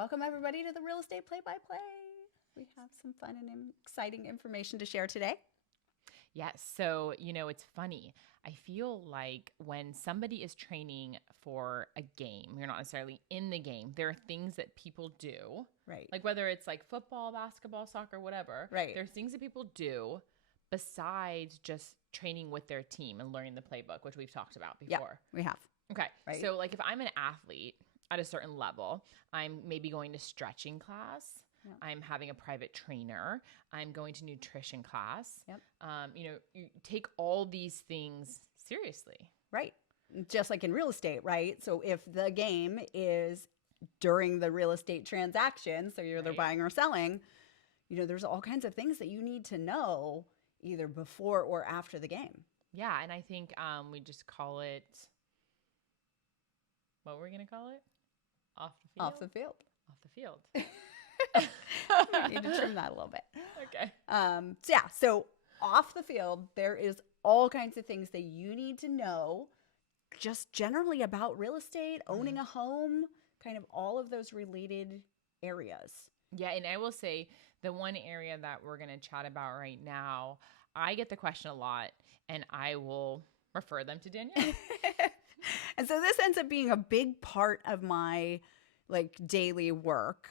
welcome everybody to the Real Estate Play-by-Play. We have some fun and exciting information to share today. Yes. So, it's funny. I feel like when somebody is training for a game, you're not necessarily in the game. There are things that people do. Right. Like whether it's like football, basketball, soccer, whatever. Right. There's things that people do besides just training with their team and learning the playbook, which we've talked about before. Yeah, we have. Okay. Right. So like if I'm an athlete at a certain level, I'm maybe going to stretching class. Yep. I'm having a private trainer. I'm going to nutrition class. Yep. You take all these things seriously. Right. Just like in real estate, right? So if the game is during the real estate transaction, so you're either buying or selling, there's all kinds of things that you need to know either before or after the game. Yeah. And I think we just call it, what were we going to call it? Off the field? Off the field. Off the field. We need to trim that a little bit. Okay. So off the field, there is all kinds of things that you need to know just generally about real estate, owning a home, kind of all of those related areas. Yeah. And I will say the one area that we're going to chat about right now, I get the question a lot and I will refer them to Danielle. And so this ends up being a big part of my daily work.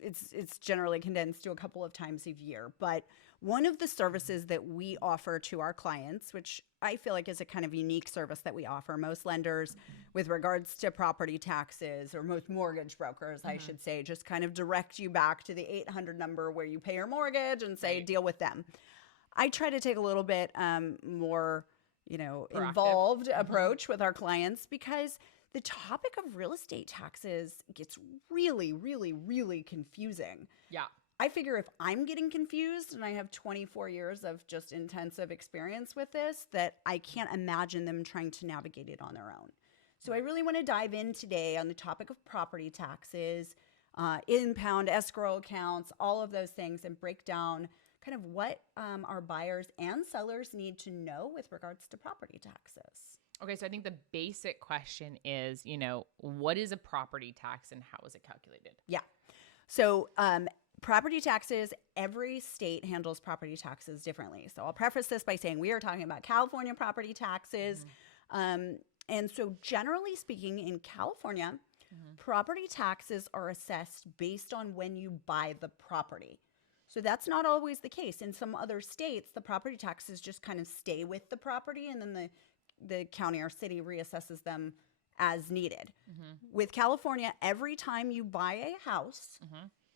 It's generally condensed to a couple of times a year, but one of the services that we offer to our clients, which I feel like is a kind of unique service that we offer, most lenders with regards to property taxes, or most mortgage brokers, I should say, just kind of direct you back to the 800 number where you pay your mortgage and say, deal with them. I try to take a little bit more, involved approach with our clients, because the topic of real estate taxes gets really, really, really confusing. Yeah. I figure if I'm getting confused, and I have 24 years of just intensive experience with this, that I can't imagine them trying to navigate it on their own. So I really want to dive in today on the topic of property taxes, impound, escrow accounts, all of those things, and break down kind of what our buyers and sellers need to know with regards to property taxes. Okay, so I think the basic question is, what is a property tax and how is it calculated? Yeah. So property taxes, every state handles property taxes differently. So I'll preface this by saying we are talking about California property taxes. And so generally speaking, in California, property taxes are assessed based on when you buy the property. So that's not always the case. In some other states, the property taxes just kind of stay with the property, and then the county or city reassesses them as needed. With California, every time you buy a house,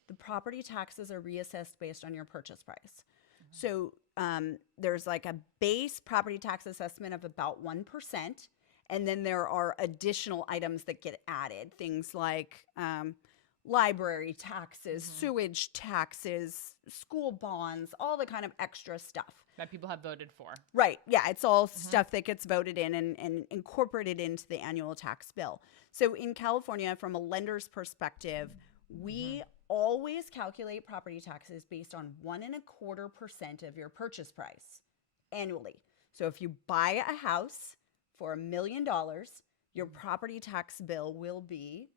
the property taxes are reassessed based on your purchase price. So there's like a base property tax assessment of about 1%. And then there are additional items that get added, things like library taxes, sewage taxes, school bonds, all the kind of extra stuff that people have voted for. Right. Yeah. It's all stuff that gets voted in and incorporated into the annual tax bill. So in California, from a lender's perspective, we always calculate property taxes based on 1.25% of your purchase price annually. So if you buy a house for $1 million, your property tax bill will be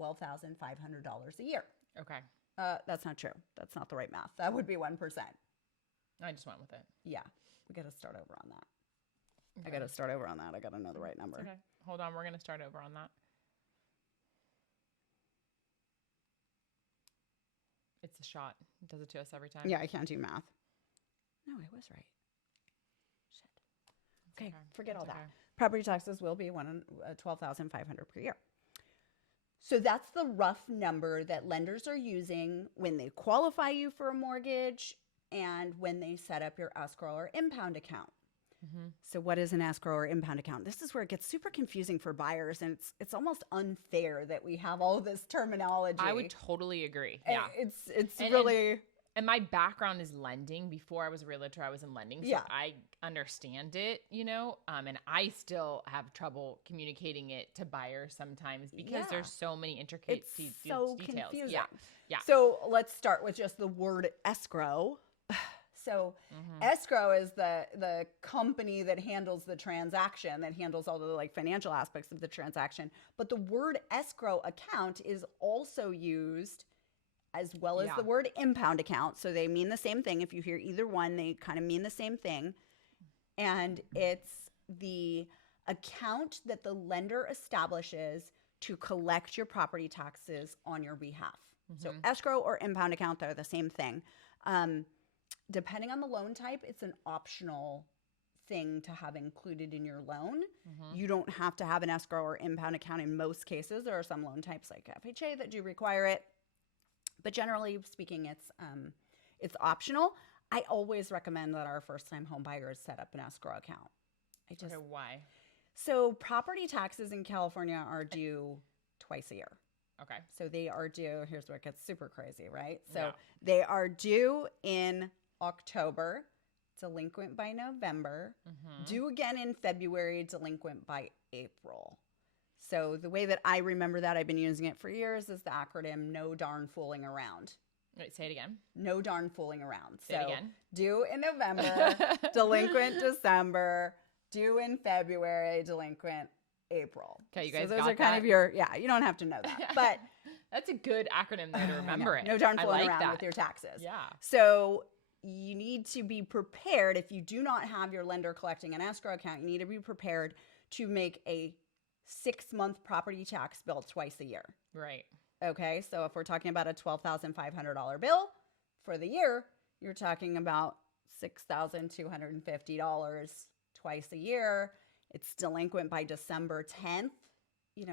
$12,500 a year. Okay. That's not true. That's not the right math. That would be 1%. I just went with it. Yeah. We got to start over on that. Okay. I got to start over on that. I got to know the right number. Okay. Hold on. We're going to start over on that. It's a shot. It does it to us every time. Yeah, I can't do math. No, I was right. Shit. Okay, forget all that. Property taxes will be $12,500 per year. So that's the rough number that lenders are using when they qualify you for a mortgage and when they set up your escrow or impound account. So what is an escrow or impound account? This is where it gets super confusing for buyers, and it's almost unfair that we have all this terminology. I would totally agree. Yeah. It's really... And my background is lending. Before I was a realtor, I was in lending. So I understand it, and I still have trouble communicating it to buyers sometimes because there's so many intricate it's so details. Confusing. Yeah. So let's start with just the word escrow. So escrow is the company that handles the transaction, that handles all the like financial aspects of the transaction. But the word escrow account is also used as well as the word impound account. So they mean the same thing. If you hear either one, they kind of mean the same thing. And it's the account that the lender establishes to collect your property taxes on your behalf. So escrow or impound account, they're the same thing. Depending on the loan type, it's an optional thing to have included in your loan. You don't have to have an escrow or impound account in most cases. There are some loan types like FHA that do require it. But generally speaking, it's optional. I always recommend that our first-time home buyers set up an escrow account. Okay, why? So property taxes in California are due twice a year. Okay. So they are due, here's where it gets super crazy, right? So they are due in October, delinquent by November, due again in February, delinquent by April. So the way that I remember that, I've been using it for years, is the acronym no darn fooling around. Wait, say it again. No darn fooling around. Say it again. Due in November, delinquent December, due in February, delinquent April. Okay, you guys so those got are kind that? of your, you don't have to know that. But that's a good acronym though to remember it. No darn fooling like around that. with your taxes. Yeah. So you need to be prepared. If you do not have your lender collecting an escrow account, you need to be prepared to make a 6-month property tax bill twice a year. Right. Okay, so if we're talking about a $12,500 bill for the year, you're talking about $6,250 twice a year. It's delinquent by December 10th.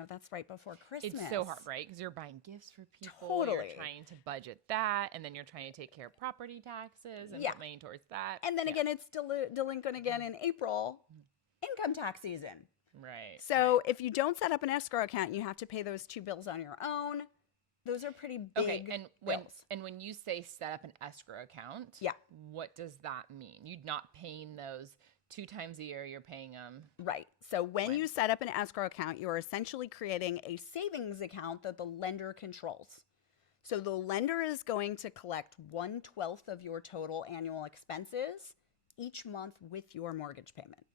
That's right before Christmas. It's so hard, right? Because you're buying gifts for people. Totally. You're trying to budget that, and then you're trying to take care of property taxes and put money towards that. And then again, it's delinquent again in April, income tax season. Right. So if you don't set up an escrow account, you have to pay those 2 bills on your own. Those are pretty big bills. When you say set up an escrow account, what does that mean? You're not paying those 2 times a year, you're paying them. Right. So when you set up an escrow account, you are essentially creating a savings account that the lender controls. So the lender is going to collect 1/12 of your total annual expenses each month with your mortgage payment.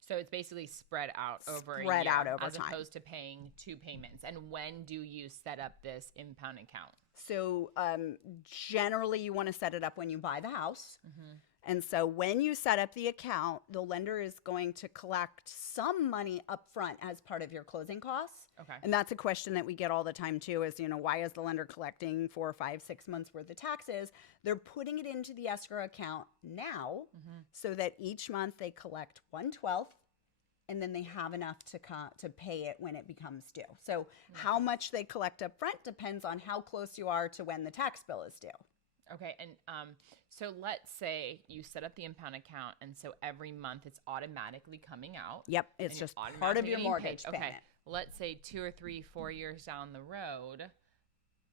So it's basically spread out over a year, as opposed to paying 2 payments. And when do you set up this impound account? So generally you want to set it up when you buy the house. And so when you set up the account, the lender is going to collect some money up front as part of your closing costs. Okay. And that's a question that we get all the time too, is, why is the lender collecting 4, 5, 6 months worth of taxes? They're putting it into the escrow account now so that each month they collect 1/12 and then they have enough to pay it when it becomes due. So how much they collect up front depends on how close you are to when the tax bill is due. Okay, and so let's say you set up the impound account, and so every month it's automatically coming out. Yep, it's just part of your mortgage payment. Okay, let's say 2 or 3, 4 years down the road,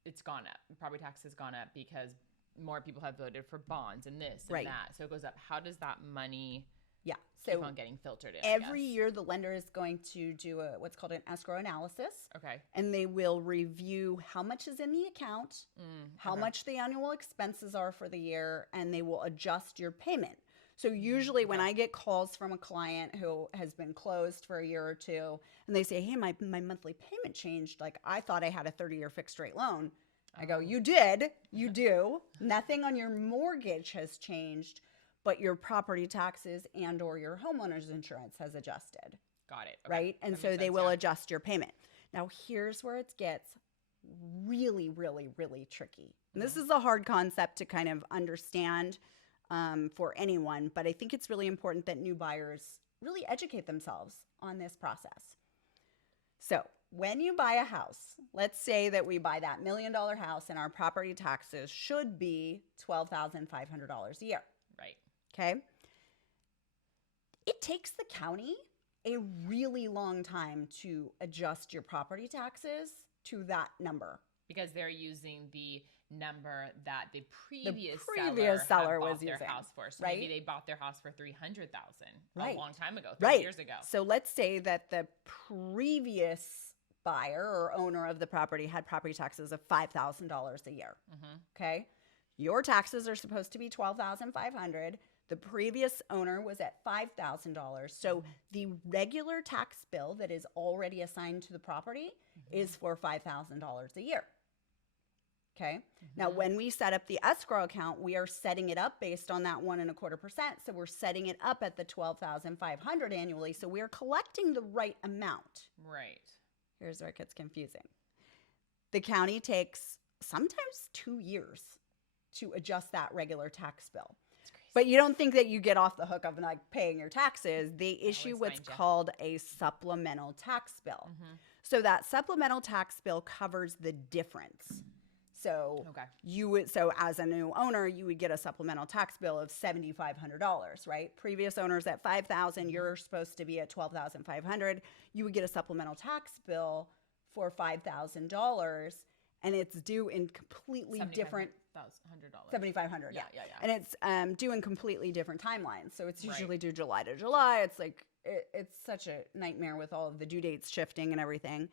it's gone up. Property tax has gone up because more people have voted for bonds and this and that. So it goes up. How does that money keep on getting filtered in? Every year the lender is going to do what's called an escrow analysis. Okay. And they will review how much is in the account, how much the annual expenses are for the year, and they will adjust your payment. So usually when I get calls from a client who has been closed for a year or two, and they say, hey, my monthly payment changed. Like, I thought I had a 30-year fixed rate loan. I go, you did. You do. Nothing on your mortgage has changed, but your property taxes and or your homeowner's insurance has adjusted. Got it. Okay. Right? And so they will adjust your payment. Now, here's where it gets really, really, really tricky. And this is a hard concept to kind of understand for anyone, but I think it's really important that new buyers really educate themselves on this process. So when you buy a house, let's say that we buy that $1 million house and our property taxes should be $12,500 a year. Right. Okay. It takes the county a really long time to adjust your property taxes to that number. Because they're using the number that the previous seller was their using house for. So right? maybe they bought their house for $300,000 right. a long time ago, 3 years ago. So let's say that the previous buyer or owner of the property had property taxes of $5,000 a year. Okay. Your taxes are supposed to be $12,500. The previous owner was at $5,000. So the regular tax bill that is already assigned to the property is for $5,000 a year. Okay. Now, when we set up the escrow account, we are setting it up based on that 1.25%. So we're setting it up at the $12,500 annually. So we are collecting the right amount. Right. Here's where it gets confusing. The county takes sometimes 2 years to adjust that regular tax bill. But you don't think that you get off the hook of like paying your taxes. They issue what's called a supplemental tax bill. So that supplemental tax bill covers the difference. So so as a new owner, you would get a supplemental tax bill of $7,500, right? Previous owners at $5,000, you're supposed to be at $12,500. You would get a supplemental tax bill for $5,000, and it's due in completely different $7,500. Yeah. And it's due in completely different timelines. So it's usually due July to July. It's like it's such a nightmare with all of the due dates shifting and everything.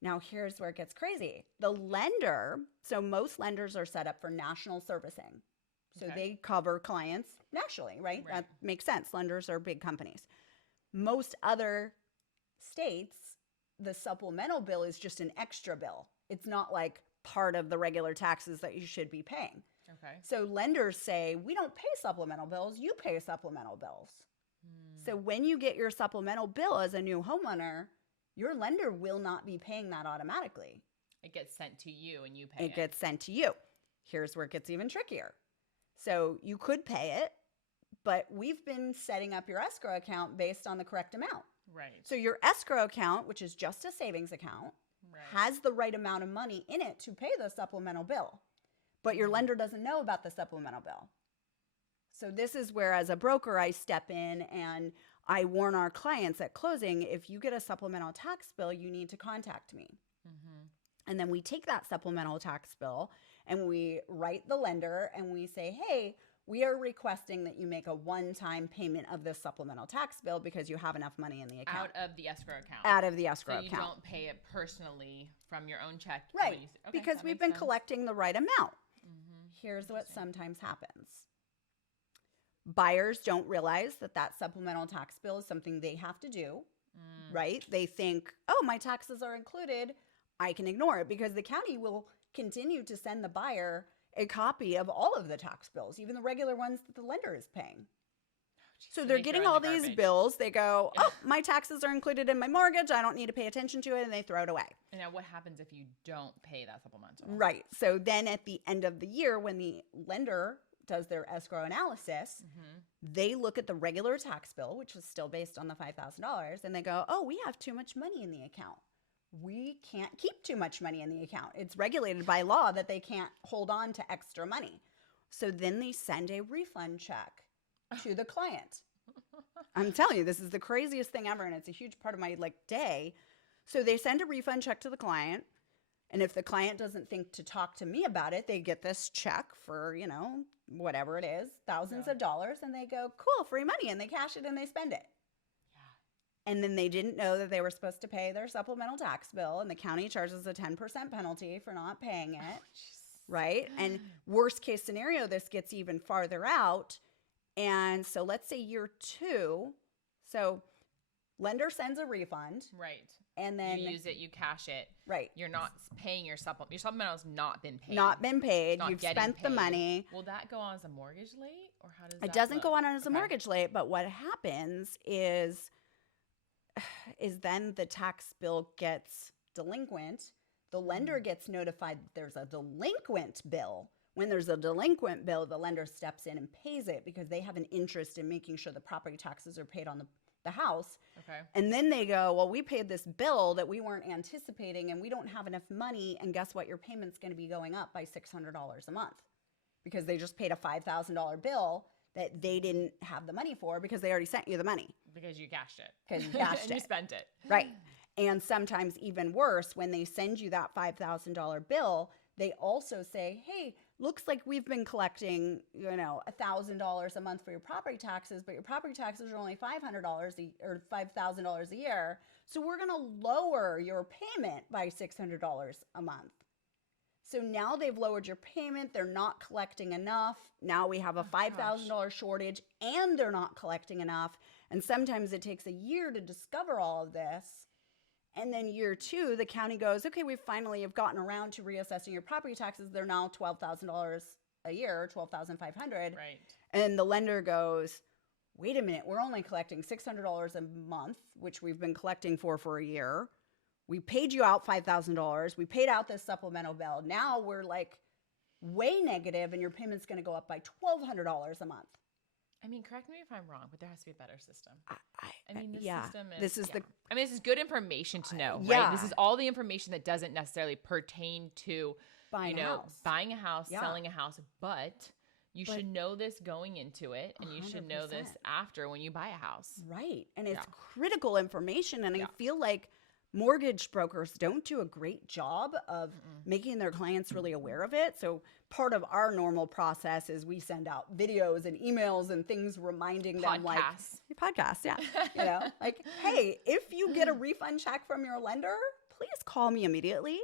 Now, here's where it gets crazy. The lender, so most lenders are set up for national servicing. So they cover clients nationally, right? That makes sense. Lenders are big companies. Most other states, the supplemental bill is just an extra bill. It's not like part of the regular taxes that you should be paying. So lenders say, we don't pay supplemental bills. You pay supplemental bills. So when you get your supplemental bill as a new homeowner, your lender will not be paying that automatically. It gets sent to you and you pay it. It gets sent to you. Here's where it gets even trickier. So you could pay it, but we've been setting up your escrow account based on the correct amount. Right. So your escrow account, which is just a savings account, has the right amount of money in it to pay the supplemental bill. But your lender doesn't know about the supplemental bill. So this is where, as a broker, I step in and I warn our clients at closing, if you get a supplemental tax bill, you need to contact me. And then we take that supplemental tax bill and we write the lender and we say, hey, we are requesting that you make a one-time payment of this supplemental tax bill because you have enough money in the account. Out of the escrow account. Out of the escrow account. So you don't pay it personally from your own check. Right, because we've been collecting the right amount. Here's what sometimes happens. Buyers don't realize that that supplemental tax bill is something they have to do, right? They think, oh, my taxes are included. I can ignore it because the county will continue to send the buyer a copy of all of the tax bills, even the regular ones that the lender is paying. So they're getting all these bills. They go, oh, my taxes are included in my mortgage. I don't need to pay attention to it. And they throw it away. And now what happens if you don't pay that supplemental? Right. So then at the end of the year, when the lender does their escrow analysis, they look at the regular tax bill, which is still based on the $5,000, and they go, oh, we have too much money in the account. We can't keep too much money in the account. It's regulated by law that they can't hold on to extra money. So then they send a refund check to the client. I'm telling you, this is the craziest thing ever, and it's a huge part of my day. So they send a refund check to the client, and if the client doesn't think to talk to me about it, they get this check for, whatever it is, thousands of dollars, and they go, cool, free money, and they cash it and they spend it. And then they didn't know that they were supposed to pay their supplemental tax bill, and the county charges a 10% penalty for not paying it, right? And worst case scenario, this gets even farther out. And so let's say year 2, so lender sends a refund. Right. And then you use it, you cash it. Right. You're not paying your supplemental. Your supplemental has not been paid. Not been paid. You've spent the money. Will that go on as a mortgage late, or how does that It doesn't go on as a Okay. mortgage late, but what happens is then the tax bill gets delinquent. The lender gets notified that there's a delinquent bill. When there's a delinquent bill, the lender steps in and pays it because they have an interest in making sure the property taxes are paid on the house. Okay. And then they go, well, we paid this bill that we weren't anticipating and we don't have enough money. And guess what? Your payment's going to be going up by $600 a month because they just paid a $5,000 bill that they didn't have the money for because they already sent you the money. Because you cashed it. Because you cashed and it. you spent it. Right. And sometimes even worse, when they send you that $5,000 bill, they also say, hey, looks like we've been collecting, $1,000 a month for your property taxes, but your property taxes are only $500 or $5,000 a year. So we're going to lower your payment by $600 a month. So now they've lowered your payment. They're not collecting enough. Now we have a $5,000 shortage and they're not collecting enough. And sometimes it takes a year to discover all of this. And then year 2, the county goes, okay, we finally have gotten around to reassessing your property taxes. They're now $12,000 a year, $12,500. Right. And the lender goes, wait a minute, we're only collecting $600 a month, which we've been collecting for a year. We paid you out $5,000. We paid out this supplemental bill. Now we're like way negative and your payment's going to go up by $1,200 a month. I mean, correct me if I'm wrong, but there has to be a better system. I mean, this yeah, system is... This is the... I mean, this is good information to know, yeah. right? This is all the information that doesn't necessarily pertain to, buying a house, selling a house, but you should know this going into it, and you should know this after when you buy a house. Right, and it's critical information, and I feel like mortgage brokers don't do a great job of making their clients really aware of it. So part of our normal process is we send out videos and emails and things reminding them like podcasts, like, hey, if you get a refund check from your lender, please call me immediately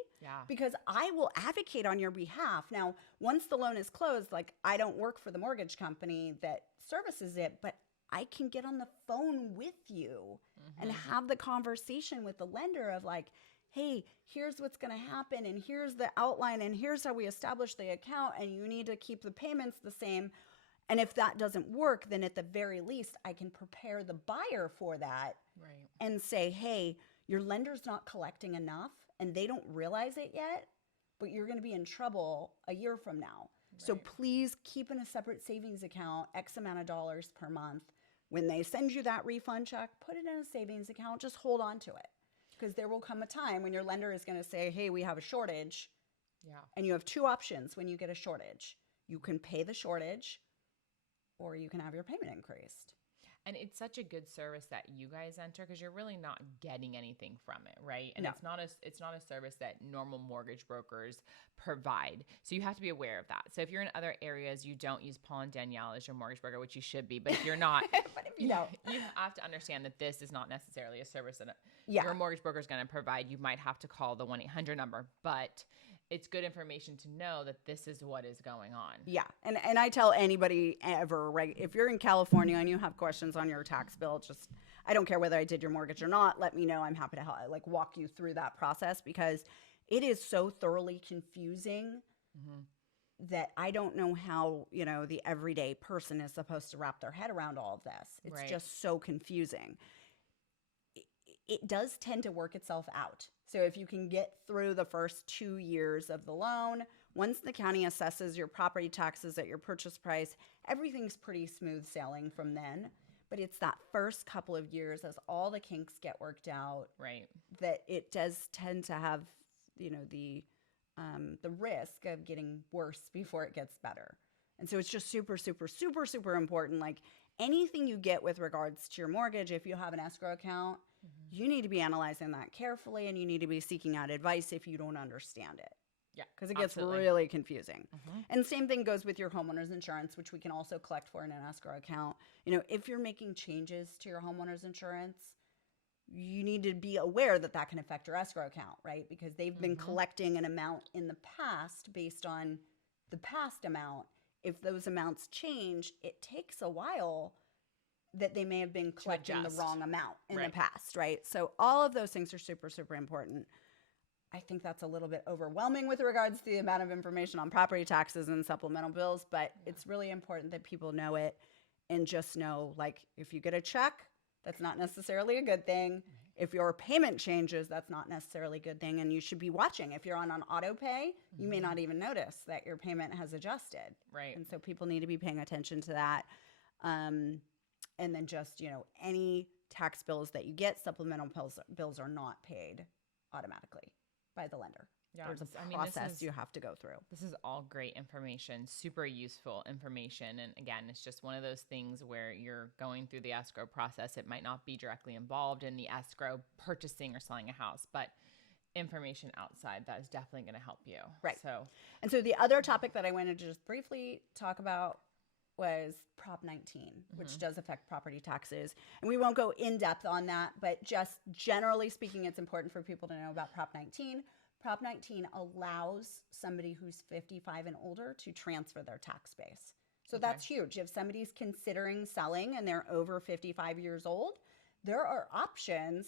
because I will advocate on your behalf. Now, once the loan is closed, like I don't work for the mortgage company that services it, but I can get on the phone with you and have the conversation with the lender of like, hey, here's what's going to happen and here's the outline and here's how we establish the account and you need to keep the payments the same. And if that doesn't work, then at the very least, I can prepare the buyer for that and say, hey, your lender's not collecting enough and they don't realize it yet, but you're going to be in trouble a year from now. So please keep in a separate savings account, X amount of dollars per month. When they send you that refund check, put it in a savings account, just hold on to it. Because there will come a time when your lender is going to say, hey, we have a shortage. And you have 2 options when you get a shortage. You can pay the shortage or you can have your payment increased. And it's such a good service that you guys enter because you're really not getting anything from it, right? And it's not a service that normal mortgage brokers provide. So you have to be aware of that. So if you're in other areas, you don't use Paul and Danielle as your mortgage broker, which you should be. But if you're not, but if you don't, you have to understand that this is not necessarily a service that your mortgage broker is going to provide. You might have to call the 1-800 number, but it's good information to know that this is what is going on. Yeah. And I tell anybody ever, right, if you're in California and you have questions on your tax bill, just, I don't care whether I did your mortgage or not, let me know. I'm happy to help, like walk you through that process because it is so thoroughly confusing that I don't know how, the everyday person is supposed to wrap their head around all of this. It's just so confusing. It does tend to work itself out. So if you can get through the first 2 years of the loan, once the county assesses your property taxes at your purchase price, everything's pretty smooth sailing from then. But it's that first couple of years as all the kinks get worked out, that it does tend to have, the risk of getting worse before it gets better. And so it's just super, super, super, super important. Like anything you get with regards to your mortgage, if you have an escrow account, you need to be analyzing that carefully and you need to be seeking out advice if you don't understand it. Yeah, because it gets really confusing. And same thing goes with your homeowner's insurance, which we can also collect for in an escrow account. If you're making changes to your homeowner's insurance, you need to be aware that that can affect your escrow account, right? Because they've been collecting an amount in the past based on the past amount. If those amounts change, it takes a while that they may have been collecting the wrong amount in the past, right? So all of those things are super, super important. I think that's a little bit overwhelming with regards to the amount of information on property taxes and supplemental bills, but it's really important that people know it and just know, like, if you get a check, that's not necessarily a good thing. If your payment changes, that's not necessarily a good thing, and you should be watching. If you're on auto pay, you may not even notice that your payment has adjusted. Right. And so people need to be paying attention to that. And then just, any tax bills that you get, supplemental bills are not paid automatically by the lender. Yeah, there's a process you have to go through. This is all great information, super useful information. And again, it's just one of those things where you're going through the escrow process. It might not be directly involved in the escrow purchasing or selling a house, but information outside that is definitely going to help you. Right. So the other topic that I wanted to just briefly talk about was Prop 19, which does affect property taxes. And we won't go in depth on that, but just generally speaking, it's important for people to know about Prop 19. Prop 19 allows somebody who's 55 and older to transfer their tax base. So that's huge. If somebody's considering selling and they're over 55 years old, there are options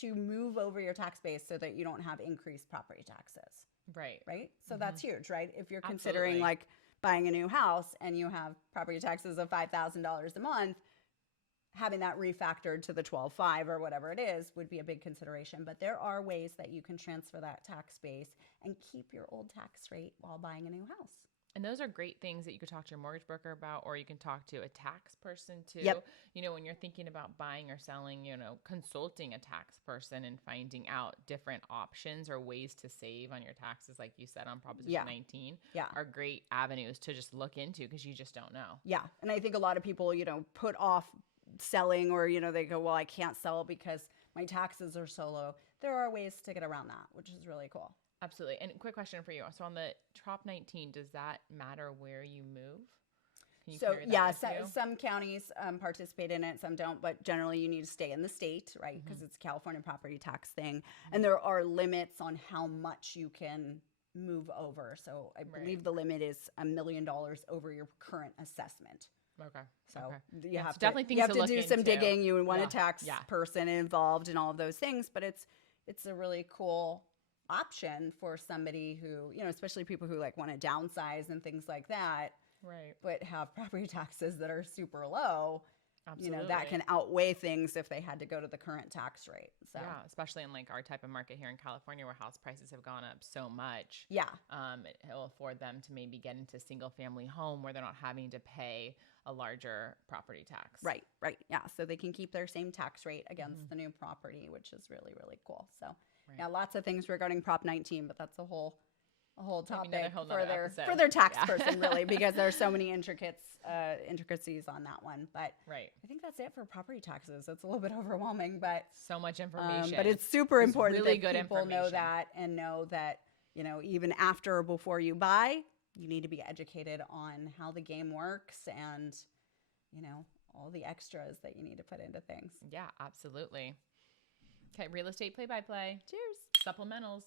to move over your tax base so that you don't have increased property taxes. Right. Right? So that's huge, right? If you're considering like buying a new house and you have property taxes of $5,000 a month, having that refactored to the 12.5 or whatever it is would be a big consideration. But there are ways that you can transfer that tax base and keep your old tax rate while buying a new house. And those are great things that you could talk to your mortgage broker about, or you can talk to a tax person too. Yep. You know, when you're thinking about buying or selling, you know, consulting a tax person and finding out different options or ways to save on your taxes, like you said on Proposition 19, are great avenues to just look into because you just don't know. Yeah. And I think a lot of people, you know, put off selling, or, you know, they go, well, I can't sell because my taxes are so low. There are ways to get around that, which is really cool. Absolutely. And quick question for you. So on the Prop 19, does that matter where you move? Can you carry that with you? Some counties participate in it, some don't, but generally you need to stay in the state, right? Because it's a California property tax thing. And there are limits on how much you can move over. So I believe the limit is $1 million over your current assessment. Okay. So okay. you have definitely to, things you have to to look do some into. digging. You want a tax person involved in all of those things, but it's a really cool option for somebody who, you know, especially people who like want to downsize and things like that, right? But have property taxes that are super low. Absolutely. You know, that can outweigh things if they had to go to the current tax rate. So yeah, especially in like our type of market here in California where house prices have gone up so much. Yeah. It'll afford them to maybe get into single family home where they're not having to pay a larger property tax. Right. Yeah. So they can keep their same tax rate against the new property, which is really, really cool. So yeah, lots of things regarding Prop 19, but that's a whole topic for their tax person, really, because there's so many intricacies on that one. But I think that's it for property taxes. It's a little bit overwhelming, but so much information. But it's super important really that good people know that, and know that, you know, even after or before you buy, you need to be educated on how the game works and, you know, all the extras that you need to put into things. Yeah, absolutely. Okay, real estate play-by-play. Cheers. Supplementals.